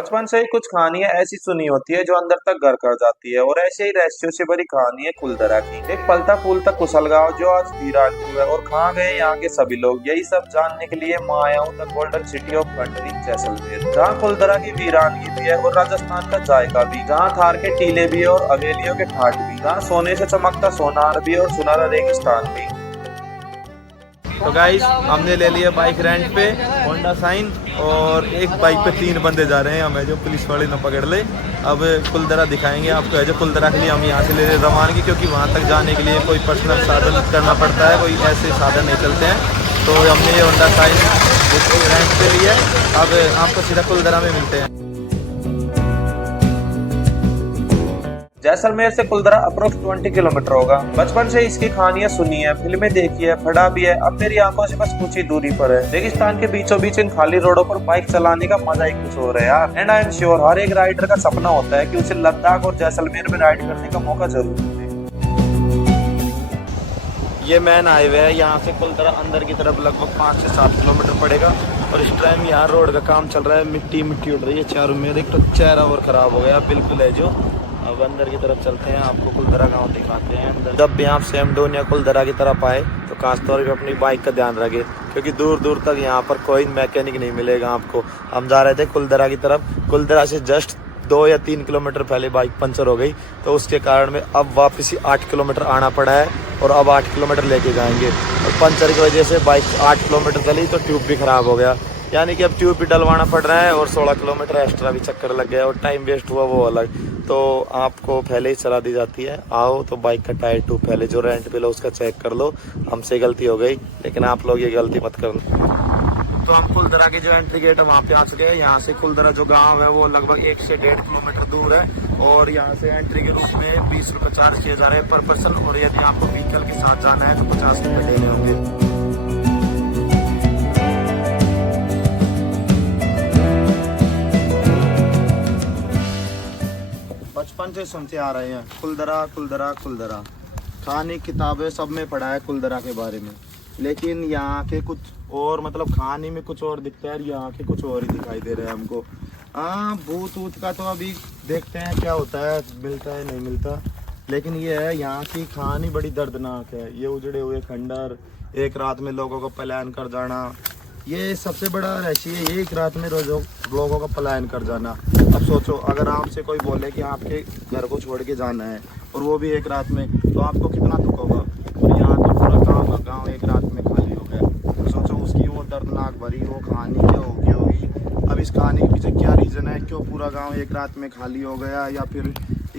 बचपन से ही कुछ कहानियां ऐसी सुनी होती है जो अंदर तक घर कर जाती है, और ऐसे ही रहस्यों से भरी कहानी है कुलधरा की। एक पलता फूलता कुशल गांव जो आज वीरान हुआ है, और कहाँ गए यहाँ के सभी लोग, यही सब जानने के लिए मैं आया हूँ the golden city of country Jaisalmer, जहाँ कुलधरा की वीरानगी भी है और राजस्थान का जायका भी, जहाँ थार के टीले भी है और हवेलियों के ठाट भी, जहाँ सोने से चमकता सोनार भी और सुनहरा रेगिस्तान भी। तो गाइस हमने ले लिया बाइक रेंट पे होंडा साइन, और एक बाइक पे 3 बंदे जा रहे हैं। हमें जो पुलिस वाले न पकड़ ले। अब कुलधरा दिखाएंगे आपको। है जो कुलधरा के लिए हम यहाँ से ले रहे रवानगी, क्योंकि वहाँ तक जाने के लिए कोई पर्सनल साधन करना पड़ता है, कोई ऐसे साधन नहीं चलते हैं। तो हमने ये होंडा साइन रेंट पे लिया है। अब आपको सीधा कुलधरा में मिलते हैं। जैसलमेर से कुलधरा अप्रोक्स 20 किलोमीटर होगा। बचपन से इसकी कहानियां सुनी है, फिल्में देखी है, पढ़ा भी है। अब मेरी आंखों से बस कुछ ही दूरी पर है। रेगिस्तान के बीचों बीच इन खाली रोडों पर बाइक चलाने का मजा ही कुछ और है यार। एंड आई एम श्योर हर एक राइडर का सपना होता है कि उसे लद्दाख और जैसलमेर में राइड करने का मौका जरूर मिले। ये मेन हाईवे है, यहाँ से कुलधरा अंदर की तरफ लगभग 5 से 7 किलोमीटर पड़ेगा। और इस टाइम यहाँ रोड का काम चल रहा है, मिट्टी उड़ रही है चारों में। एक तो चेहरा और खराब हो गया बिल्कुल है जो। अब अंदर की तरफ चलते हैं, आपको कुलधरा गांव दिखाते हैं अंदर। जब भी आप सेमडोन या कुलधरा की तरफ आए तो खासतौर पर अपनी बाइक का ध्यान रखें, क्योंकि दूर दूर तक यहाँ पर कोई मैकेनिक नहीं मिलेगा आपको। हम जा रहे थे कुलधरा की तरफ, कुलधरा से जस्ट 2 या 3 किलोमीटर पहले बाइक पंचर हो गई, तो उसके कारण में अब वापस ही 8 किलोमीटर आना पड़ा है, और अब 8 किलोमीटर लेके जाएंगे। और पंचर की वजह से बाइक 8 किलोमीटर चली तो ट्यूब भी खराब हो गया, यानी कि अब ट्यूब भी डलवाना पड़ रहा है, और 16 किलोमीटर एक्स्ट्रा भी चक्कर लग गया, और टाइम वेस्ट हुआ वो अलग। तो आपको पहले ही चला दी जाती है। आओ तो बाइक का टायर ट्यूब पहले जो रेंट पे लो उसका चेक कर लो। हमसे गलती हो गई, लेकिन आप लोग ये गलती मत करना। तो हम कुलधरा के जो एंट्री गेट है वहाँ पे आ चुके हैं। यहाँ से कुलधरा जो गांव है वो लगभग 1 से 1.5 किलोमीटर दूर है, और यहाँ से एंट्री के रूप में 20 रुपये चार्ज किए जा रहे हैं पर पर्सन, और यदि आपको व्हीकल के साथ जाना है तो 50 रुपये देने होंगे। बचपन से सुनते आ रहे हैं कुलधरा कुलधरा कुलधरा, कहानी किताबें सब में पढ़ा है कुलधरा के बारे में, लेकिन यहाँ के कुछ और मतलब कहानी में कुछ और दिखता है, यहाँ के कुछ और ही दिखाई दे रहे हैं हमको। हाँ, भूत ऊत का तो अभी देखते हैं क्या होता है, मिलता है नहीं मिलता। लेकिन ये है, यहाँ की कहानी बड़ी दर्दनाक है। ये उजड़े हुए खंडर, एक रात में लोगों को पलायन कर जाना, ये सबसे बड़ा रहस्य है। एक रात में लोगों का पलायन कर जाना। अब सोचो, अगर आपसे कोई बोले कि आपके घर को छोड़ के जाना है, और वो भी एक रात में, तो आपको कितना दुख होगा। और यहाँ तो पूरा गाँव एक रात में खाली हो गया। तो सोचो उसकी वो दर्दनाक भरी वो कहानी क्या होगी। अब इस कहानी के पीछे क्या रीज़न है, क्यों पूरा गाँव एक रात में खाली हो गया, या फिर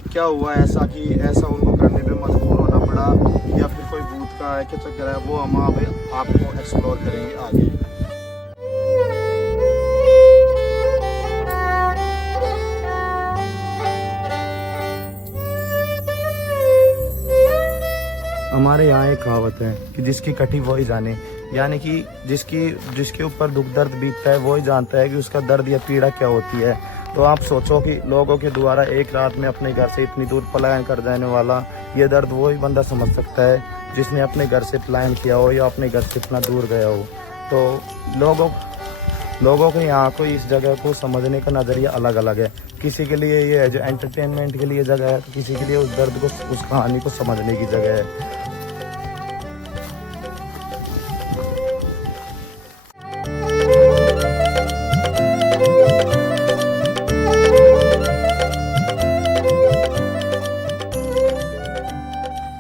क्या हुआ ऐसा कि ऐसा उनको करने पे मजबूर होना पड़ा, या फिर कोई भूत का है क्या चक्कर है, वो हम आपको एक्सप्लोर करेंगे आगे। हमारे यहाँ एक कहावत है कि जिसकी कटी वही जाने, यानी कि जिसके ऊपर दुख दर्द बीतता है वही जानता है कि उसका दर्द या पीड़ा क्या होती है। तो आप सोचो कि लोगों के द्वारा एक रात में अपने घर से इतनी दूर पलायन कर जाने वाला, ये दर्द वही बंदा समझ सकता है जिसने अपने घर से पलायन किया हो या अपने घर से इतना दूर गया हो। तो लोगों के यहाँ को इस जगह को समझने का नज़रिया अलग अलग है। किसी के लिए ये है जो एंटरटेनमेंट के लिए जगह है, तो किसी के लिए उस दर्द को, उस कहानी को समझने की जगह है।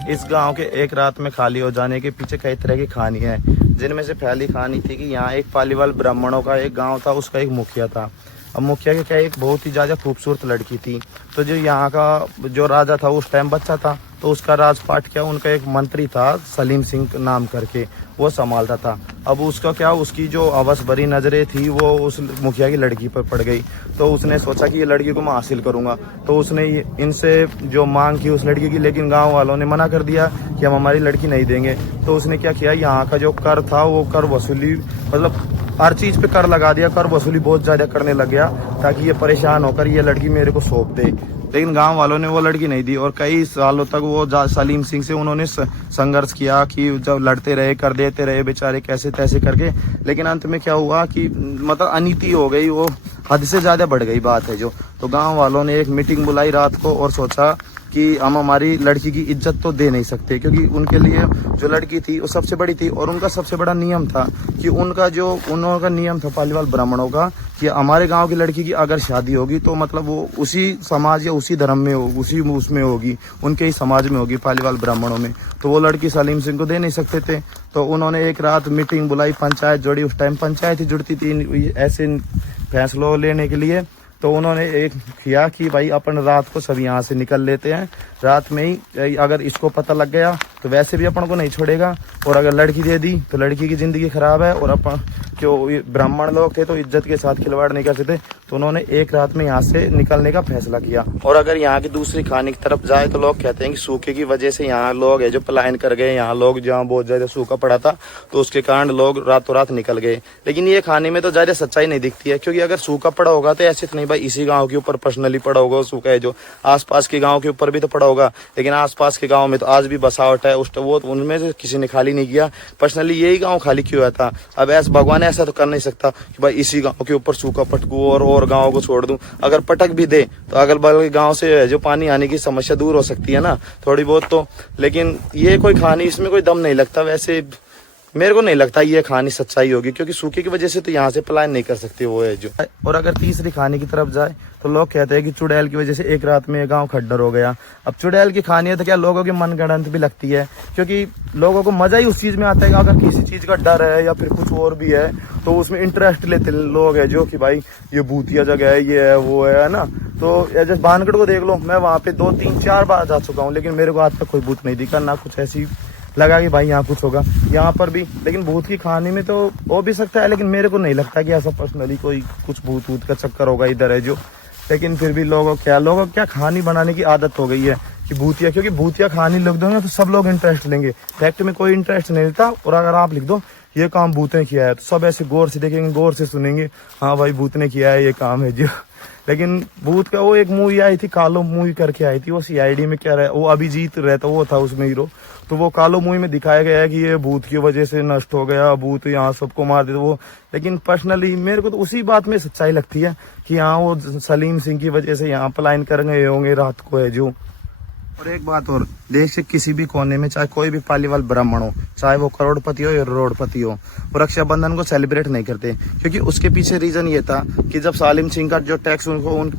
इस गांव के एक रात में खाली हो जाने के पीछे कई तरह की कहानियां हैं, जिनमें से पहली कहानी थी कि यहाँ एक पालीवाल ब्राह्मणों का एक गांव था, उसका एक मुखिया था। अब मुखिया की क्या एक बहुत ही ज़्यादा खूबसूरत लड़की थी। तो जो यहाँ का जो राजा था उस टाइम बच्चा था, तो उसका राजपाट क्या, उनका एक मंत्री था सलीम सिंह नाम करके, वो संभालता था। अब उसका क्या, उसकी जो हवस भरी नज़रें थी वो उस मुखिया की लड़की पर पड़ गई। तो उसने सोचा कि ये लड़की को मैं हासिल करूँगा। तो उसने इनसे जो मांग की उस लड़की की, लेकिन गाँव वालों ने मना कर दिया कि हम हमारी लड़की नहीं देंगे। तो उसने क्या किया, यहाँ का जो कर था वो कर वसूली, मतलब हर चीज़ पे कर लगा दिया, कर वसूली बहुत ज़्यादा करने लग गया, ताकि ये परेशान होकर ये लड़की मेरे को सौंप दे। लेकिन गांव वालों ने वो लड़की नहीं दी, और कई सालों तक वो सलीम सिंह से उन्होंने संघर्ष किया कि जब लड़ते रहे, कर देते रहे बेचारे कैसे तैसे करके। लेकिन अंत में क्या हुआ कि मतलब अनीति हो गई, वो हद से ज़्यादा बढ़ गई बात है जो। तो गांव वालों ने एक मीटिंग बुलाई रात को और सोचा कि हम हमारी लड़की की इज्जत तो दे नहीं सकते, क्योंकि उनके लिए जो लड़की थी वो सबसे बड़ी थी और उनका सबसे बड़ा नियम था कि उनका नियम था पालीवाल ब्राह्मणों का कि हमारे गांव की लड़की की अगर शादी होगी तो मतलब वो उसी समाज या उसी धर्म में हो, उसी उसमें होगी, उनके ही समाज में होगी, पालीवाल ब्राह्मणों में। तो वो लड़की सलीम सिंह को दे नहीं सकते थे। तो उन्होंने एक रात मीटिंग बुलाई, पंचायत जोड़ी। उस टाइम पंचायत ही जुड़ती थी ऐसे फैसलों लेने के लिए। तो उन्होंने एक किया कि भाई अपन रात को सब यहाँ से निकल लेते हैं, रात में ही अगर इसको पता लग गया तो वैसे भी अपन को नहीं छोड़ेगा, और अगर लड़की दे दी तो लड़की की जिंदगी खराब है, और अपन जो ब्राह्मण लोग थे तो इज्जत के साथ खिलवाड़ नहीं कर सकते। तो उन्होंने एक रात में यहाँ से निकलने का फैसला किया। और अगर यहाँ की दूसरी कहानी की तरफ जाए तो लोग कहते हैं कि सूखे की वजह से यहाँ लोग है जो पलायन कर गए, यहाँ लोग जहाँ बहुत ज्यादा सूखा पड़ा था तो उसके कारण लोग रातों रात निकल गए। लेकिन ये कहानी में तो ज्यादा सच्चाई नहीं दिखती है, क्योंकि अगर सूखा पड़ा होगा तो ऐसे तो नहीं भाई इसी गाँव के ऊपर पर्सनली पड़ा होगा सूखा है जो, आसपास के गाँव के ऊपर भी तो पड़ा होगा। लेकिन आसपास के गाँव में तो आज भी बसावट है, वो उनमें से किसी ने खाली नहीं किया। पर्सनली यही गाँव खाली क्यों हुआ था? अब ऐसा भगवान ऐसा तो कर नहीं सकता कि भाई इसी गांव के ऊपर सूखा पटकू और गांव को छोड़ दूं। अगर पटक भी दे तो अगल बगल गांव से जो पानी आने की समस्या दूर हो सकती है ना थोड़ी बहुत तो। लेकिन ये कोई कहानी, इसमें कोई दम नहीं लगता। वैसे मेरे को नहीं लगता ये कहानी सच्चाई होगी, क्योंकि सूखे की वजह से तो यहाँ से पलायन नहीं कर सकते वो है जो। और अगर तीसरी कहानी की तरफ जाए तो लोग कहते हैं कि चुड़ैल की वजह से एक रात में गांव खड्डर हो गया। अब चुड़ैल की कहानी है तो क्या लोगों की मनगढ़ंत भी लगती है, क्योंकि लोगों को मजा ही उस चीज में आता है। अगर किसी चीज का डर है या फिर कुछ और भी है तो उसमें इंटरेस्ट लेते लोग है जो कि भाई ये भूतिया जगह है, ये है वो है ना। तो जैसे बानगढ़ को देख लो, मैं वहां पे 2 3 4 बार जा चुका हूँ, लेकिन मेरे को आज तक कोई भूत नहीं दिखा, ना कुछ ऐसी लगा कि भाई यहाँ कुछ होगा यहाँ पर भी। लेकिन भूत की कहानी में तो हो भी सकता है, लेकिन मेरे को नहीं लगता कि ऐसा पर्सनली कोई कुछ भूत वूत का चक्कर होगा इधर है जो। लेकिन फिर भी लोगों को क्या कहानी बनाने की आदत हो गई है कि भूतिया, क्योंकि भूतिया कहानी लिख दो ना तो सब लोग इंटरेस्ट लेंगे। फैक्ट में कोई इंटरेस्ट नहीं लेता, और अगर आप लिख दो ये काम भूत ने किया है तो सब ऐसे गौर से देखेंगे, गौर से सुनेंगे, हाँ भाई भूत ने किया है ये काम है जो। लेकिन भूत का वो एक मूवी आई थी, कालो मूवी करके आई थी, वो CID में क्या वो अभिजीत रहता वो था उसमें हीरो। तो वो कालो मूवी में दिखाया गया है कि ये भूत की वजह से नष्ट हो गया, भूत यहाँ सबको मार देता वो। लेकिन पर्सनली मेरे को तो उसी बात में सच्चाई लगती है कि यहाँ वो सलीम सिंह की वजह से यहाँ पलायन कर गए होंगे रात को है जो। और एक बात और, देश के किसी भी कोने में चाहे कोई भी पालीवाल ब्राह्मण हो, चाहे वो करोड़पति हो या रोडपति हो, वो रक्षाबंधन को सेलिब्रेट नहीं करते। क्योंकि उसके पीछे रीजन ये था कि जब सलीम सिंह का जो टैक्स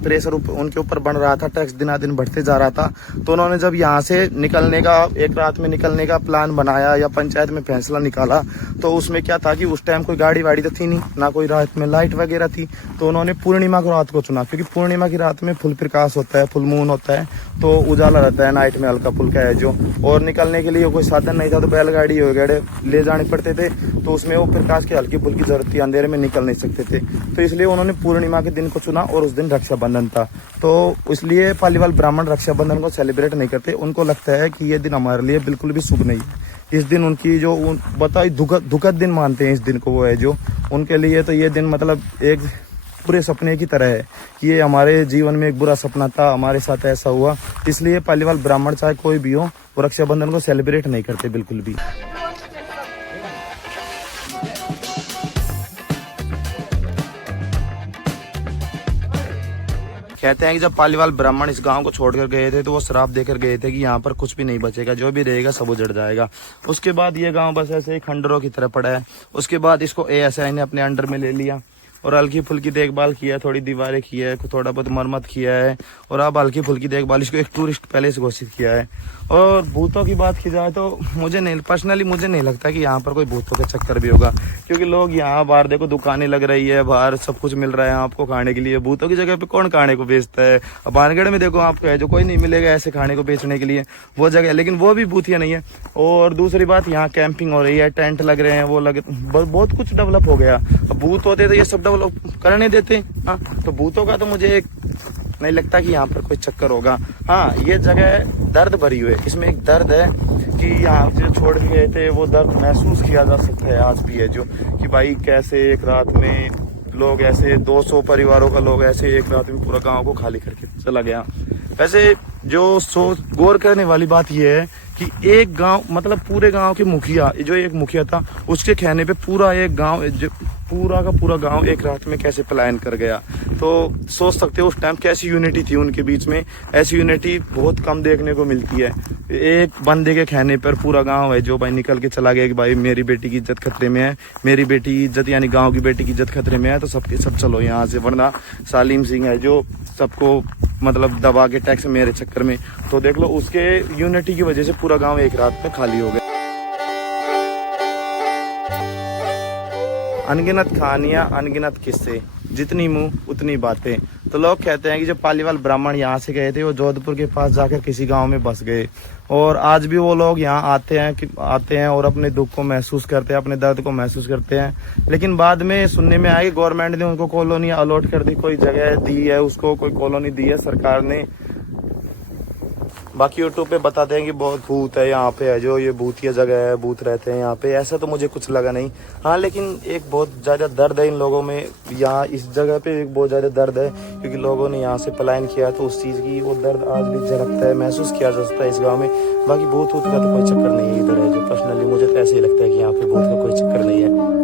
प्रेशर उनके ऊपर बन रहा था, टैक्स दिन दिन बढ़ते जा रहा था, तो उन्होंने जब यहाँ से निकलने का एक रात में निकलने का प्लान बनाया या पंचायत में फैसला निकाला, तो उसमें क्या था कि उस टाइम कोई गाड़ी वाड़ी तो थी नहीं, ना कोई रात में लाइट वगैरह थी। तो उन्होंने पूर्णिमा को रात को चुना, क्योंकि पूर्णिमा की रात में फुल प्रकाश होता है, फुल मून होता है, तो उजाला रहता है नाइट में हल्का फुल्का है जो। और निकलने के लिए कोई साधन नहीं था तो बैलगाड़ी वगैरह ले जाने पड़ते थे, तो उसमें वो प्रकाश की हल्की फुल्की जरूरत थी, अंधेरे में निकल नहीं सकते थे। तो इसलिए उन्होंने पूर्णिमा के दिन को चुना और उस दिन रक्षाबंधन था। तो इसलिए पालीवाल ब्राह्मण रक्षाबंधन को सेलिब्रेट नहीं करते। उनको लगता है कि ये दिन हमारे लिए बिल्कुल भी शुभ नहीं है। इस दिन उनकी जो बताओ दुखद दिन मानते हैं इस दिन को वो है जो। उनके लिए तो ये दिन मतलब एक पूरे सपने की तरह है कि ये हमारे जीवन में एक बुरा सपना था, हमारे साथ ऐसा हुआ। इसलिए पालीवाल ब्राह्मण चाहे कोई भी हो, वो रक्षाबंधन को सेलिब्रेट नहीं करते बिल्कुल भी। कहते हैं कि जब पालीवाल ब्राह्मण इस गांव को छोड़कर गए थे तो वो श्राप देकर गए थे कि यहाँ पर कुछ भी नहीं बचेगा, जो भी रहेगा सब उजड़ जाएगा। उसके बाद ये गांव बस ऐसे ही खंडरों की तरह पड़ा है। उसके बाद इसको ASI ने अपने अंडर में ले लिया और हल्की फुल्की देखभाल किया, थोड़ी दीवारें किया है, थोड़ा बहुत मरम्मत किया है, और अब हल्की फुल्की देखभाल इसको एक टूरिस्ट पैलेस घोषित किया है। और भूतों की बात की जाए तो मुझे नहीं लगता कि यहाँ पर कोई भूतों का चक्कर भी होगा, क्योंकि लोग यहाँ बाहर देखो दुकानें लग रही है, बाहर सब कुछ मिल रहा है आपको खाने के लिए। भूतों की जगह पे कौन खाने को बेचता है? अब बानगढ़ में देखो आपको है जो कोई नहीं मिलेगा ऐसे खाने को बेचने के लिए वो जगह, लेकिन वो भी भूतिया नहीं है। और दूसरी बात, यहाँ कैंपिंग हो रही है, टेंट लग रहे हैं, वो लगे, बहुत कुछ डेवलप हो गया। अब भूत होते तो ये सब डेवलप करने देते। हाँ, तो भूतों का तो मुझे नहीं लगता कि यहाँ पर कोई चक्कर होगा। हाँ, ये जगह दर्द भरी हुई है, इसमें एक दर्द है कि यहाँ जो छोड़ के गए थे वो दर्द महसूस किया जा सकता है आज भी है जो, कि भाई कैसे एक रात में लोग ऐसे 200 परिवारों का लोग ऐसे एक रात में पूरा गांव को खाली करके चला गया। वैसे जो गौर करने वाली बात यह है कि एक गांव मतलब पूरे गांव के मुखिया, जो एक मुखिया था उसके कहने पे पूरा एक गांव, पूरा का पूरा गांव एक रात में कैसे पलायन कर गया। तो सोच सकते हो उस टाइम कैसी यूनिटी थी उनके बीच में। ऐसी यूनिटी बहुत कम देखने को मिलती है। एक बंदे के कहने पर पूरा गांव है जो भाई निकल के चला गया कि भाई मेरी बेटी की इज्जत खतरे में है, मेरी बेटी की इज्जत यानी गांव की बेटी की इज्जत खतरे में है, तो सबके सब चलो यहाँ से, वरना सालिम सिंह है जो सबको मतलब दबा के टैक्स मेरे चक्कर में। तो देख लो उसके यूनिटी की वजह से पूरा गांव एक रात में खाली हो गया। अनगिनत कहानियां, अनगिनत किस्से, जितनी मुंह उतनी बातें। तो लोग कहते हैं कि जो पालीवाल ब्राह्मण यहाँ से गए थे वो जोधपुर के पास जाकर किसी गांव में बस गए, और आज भी वो लोग यहाँ आते हैं और अपने दुख को महसूस करते हैं, अपने दर्द को महसूस करते हैं। लेकिन बाद में सुनने में आया कि गवर्नमेंट ने उनको कॉलोनी अलॉट कर दी, कोई जगह दी है उसको, कोई कॉलोनी दी है सरकार ने। बाकी यूट्यूब पे बताते हैं कि बहुत भूत है यहाँ पे, है जो ये भूतिया जगह है, भूत रहते हैं यहाँ पे। ऐसा तो मुझे कुछ लगा नहीं। हाँ लेकिन एक बहुत ज़्यादा दर्द है इन लोगों में, यहाँ इस जगह पे एक बहुत ज़्यादा दर्द है, क्योंकि लोगों ने यहाँ से पलायन किया तो उस चीज़ की वो दर्द आज भी झलकता है, महसूस किया जा सकता है इस गाँव में। बाकी भूत वूत का तो कोई चक्कर नहीं है इधर, है जो पर्सनली मुझे तो ऐसे ही लगता है कि यहाँ पे भूत का कोई चक्कर नहीं है।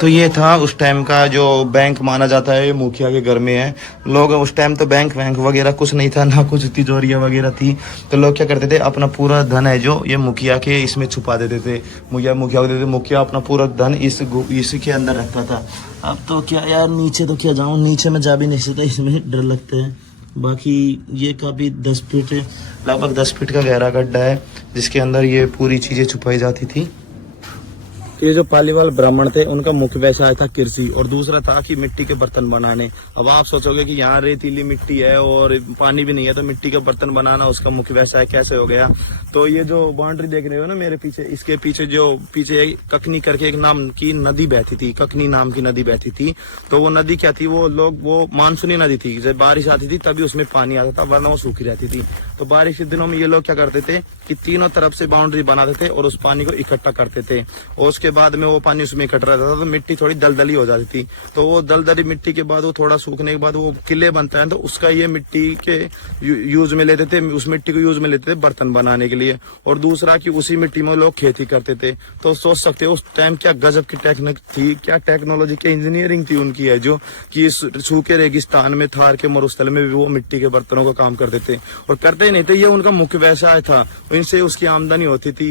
तो ये था उस टाइम का जो बैंक माना जाता है, मुखिया के घर में है। लोग उस टाइम तो बैंक वगैरह कुछ नहीं था, ना कुछ तिजोरियाँ वगैरह थी। तो लोग क्या करते थे, अपना पूरा धन है जो ये मुखिया के इसमें छुपा देते थे। मुखिया को देते थे, मुखिया अपना पूरा धन इसी के अंदर रखता था। अब तो क्या यार, नीचे तो क्या जाऊँ, नीचे में जा भी नहीं सकता, इसमें डर लगता है। बाकी ये काफ़ी 10 फीट, लगभग 10 फीट का गहरा गड्ढा है जिसके अंदर ये पूरी चीज़ें छुपाई जाती थी। ये जो पालीवाल ब्राह्मण थे उनका मुख्य व्यवसाय था कृषि, और दूसरा था कि मिट्टी के बर्तन बनाने। अब आप सोचोगे कि यहाँ रेतीली मिट्टी है और पानी भी नहीं है तो मिट्टी के बर्तन बनाना उसका मुख्य व्यवसाय कैसे हो गया। तो ये जो बाउंड्री देख रहे हो ना मेरे पीछे, इसके पीछे पीछे ककनी करके एक नाम की नदी बहती थी, ककनी नाम की नदी बहती थी। तो वो नदी क्या थी, वो मानसूनी नदी थी, जब बारिश आती थी तभी उसमें पानी आता था, वरना वो सूखी रहती थी। तो बारिश के दिनों में ये लोग क्या करते थे कि तीनों तरफ से बाउंड्री बनाते थे और उस पानी को इकट्ठा करते थे, और उसके बाद में वो पानी उसमें इकट्ठा रहता था तो मिट्टी थोड़ी दलदली हो जाती थी। तो वो दलदली मिट्टी के बाद वो थोड़ा सूखने के बाद वो किले बनता है, तो उसका ये मिट्टी के यूज में लेते थे, उस मिट्टी को यूज में लेते थे बर्तन बनाने के लिए। और दूसरा कि उसी मिट्टी में लोग खेती करते थे। तो सोच सकते हो उस टाइम क्या गजब की टेक्निक थी, क्या टेक्नोलॉजी, क्या इंजीनियरिंग थी उनकी, है जो कि सूखे रेगिस्तान में, थार के मरुस्थल में भी वो मिट्टी के बर्तनों का काम करते थे, और करते ही नहीं थे, ये उनका मुख्य व्यवसाय था, इनसे उसकी आमदनी होती थी।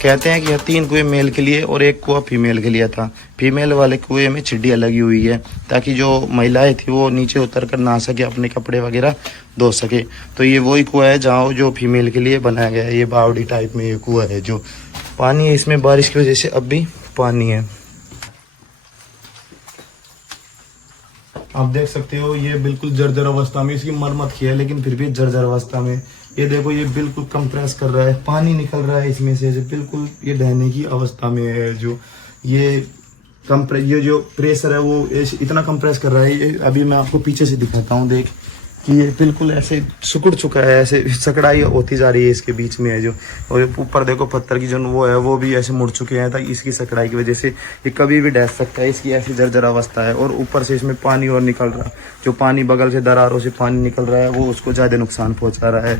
कहते हैं कि यह 3 कुएं मेल के लिए और 1 कुआं फीमेल के लिए था। फीमेल वाले कुएं में चिड़ियाँ लगी हुई है ताकि जो महिलाएं थी वो नीचे उतर कर नहा सके, अपने कपड़े वगैरह धो सके। तो ये वही कुआं है जहाँ जो फीमेल के लिए बनाया गया है। ये बावड़ी टाइप में ये कुआं है, जो पानी है इसमें बारिश की वजह से अब भी पानी है। आप देख सकते हो ये बिल्कुल जर्जर अवस्था में, इसकी मरम्मत की है लेकिन फिर भी जर्जर अवस्था में। ये देखो ये बिल्कुल कंप्रेस कर रहा है, पानी निकल रहा है इसमें से, बिल्कुल ये ढहने की अवस्था में है। जो ये जो प्रेशर है वो इतना कंप्रेस कर रहा है। ये अभी मैं आपको पीछे से दिखाता हूँ, देख कि ये बिल्कुल ऐसे सिकुड़ चुका है, ऐसे सकड़ाई होती जा रही है इसके बीच में है जो। और ऊपर देखो पत्थर की जो वो है वो भी ऐसे मुड़ चुके हैं, ताकि इसकी सकड़ाई की वजह से ये कभी भी डह सकता है, इसकी ऐसी जर्जर अवस्था है। और ऊपर से इसमें पानी और निकल रहा है, जो पानी बगल से दरारों से पानी निकल रहा है वो उसको ज़्यादा नुकसान पहुँचा रहा है।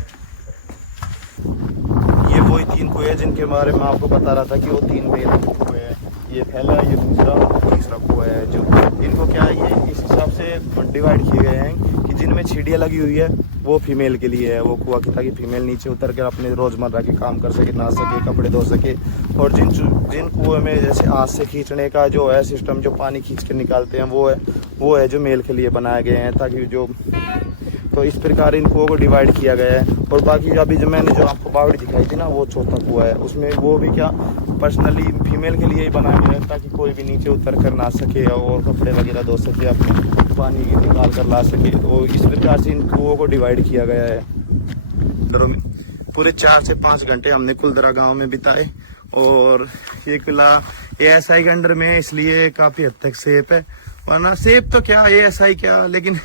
ये वही 3 कुएं जिनके बारे में आपको बता रहा था कि वो 3 मेल कुएं हैं। ये पहला, ये दूसरा और तीसरा कुआं है जो, इनको क्या है ये इस हिसाब से डिवाइड किए गए हैं कि जिनमें छिड़ियाँ लगी हुई है वो फीमेल के लिए है, वो कुआं की, ताकि फीमेल नीचे उतर कर अपने रोज़मर्रा के काम कर सके, नहा सके, कपड़े धो सके। और जिन कुएं में जैसे हाथ से खींचने का जो है सिस्टम, जो पानी खींच कर निकालते हैं वो है जो मेल के लिए बनाए गए हैं, ताकि जो तो इस प्रकार इन कुओं को डिवाइड किया गया है। और बाकी अभी जो मैंने जो आपको बावड़ी दिखाई थी ना, वो चौथा कुआ है, उसमें वो भी क्या पर्सनली फीमेल के लिए ही बनाया गया है, ताकि कोई भी नीचे उतर कर ना सके और कपड़े वगैरह धो सके, अपने पानी निकाल कर ला सके। तो इस प्रकार से इन कुओं को डिवाइड किया गया है। पूरे 4 से 5 घंटे हमने कुलदरा गाँव में बिताए। और ये किला ASI के अंडर में है, इसलिए काफ़ी हद तक सेफ है। वरना सेफ तो क्या ASI क्या, लेकिन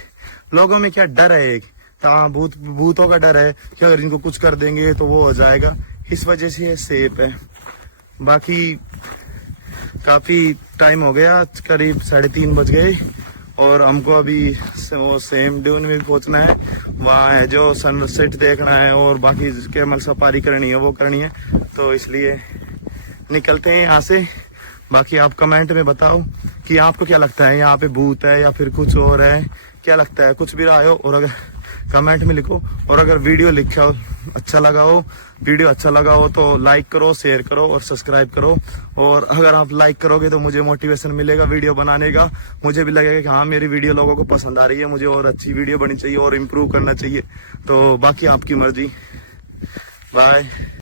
लोगों में क्या डर है एक, हाँ भूतों का डर है कि अगर इनको कुछ कर देंगे तो वो हो जाएगा, इस वजह से ये सेफ है। बाकी काफ़ी टाइम हो गया, करीब 3:30 बज गए और हमको अभी वो सेम ड्यून में भी पहुंचना है। वहाँ है जो सनसेट देखना है और बाकी कैमल सफारी करनी है, वो करनी है, तो इसलिए निकलते हैं यहाँ से। बाकी आप कमेंट में बताओ कि आपको क्या लगता है, यहाँ पे भूत है या फिर कुछ और है, क्या लगता है, कुछ भी रहा हो। और अगर कमेंट में लिखो, और अगर वीडियो अच्छा लगा हो तो लाइक करो, शेयर करो और सब्सक्राइब करो। और अगर आप लाइक करोगे तो मुझे मोटिवेशन मिलेगा वीडियो बनाने का, मुझे भी लगेगा कि हाँ मेरी वीडियो लोगों को पसंद आ रही है, मुझे और अच्छी वीडियो बननी चाहिए और इम्प्रूव करना चाहिए। तो बाकी आपकी मर्जी। बाय।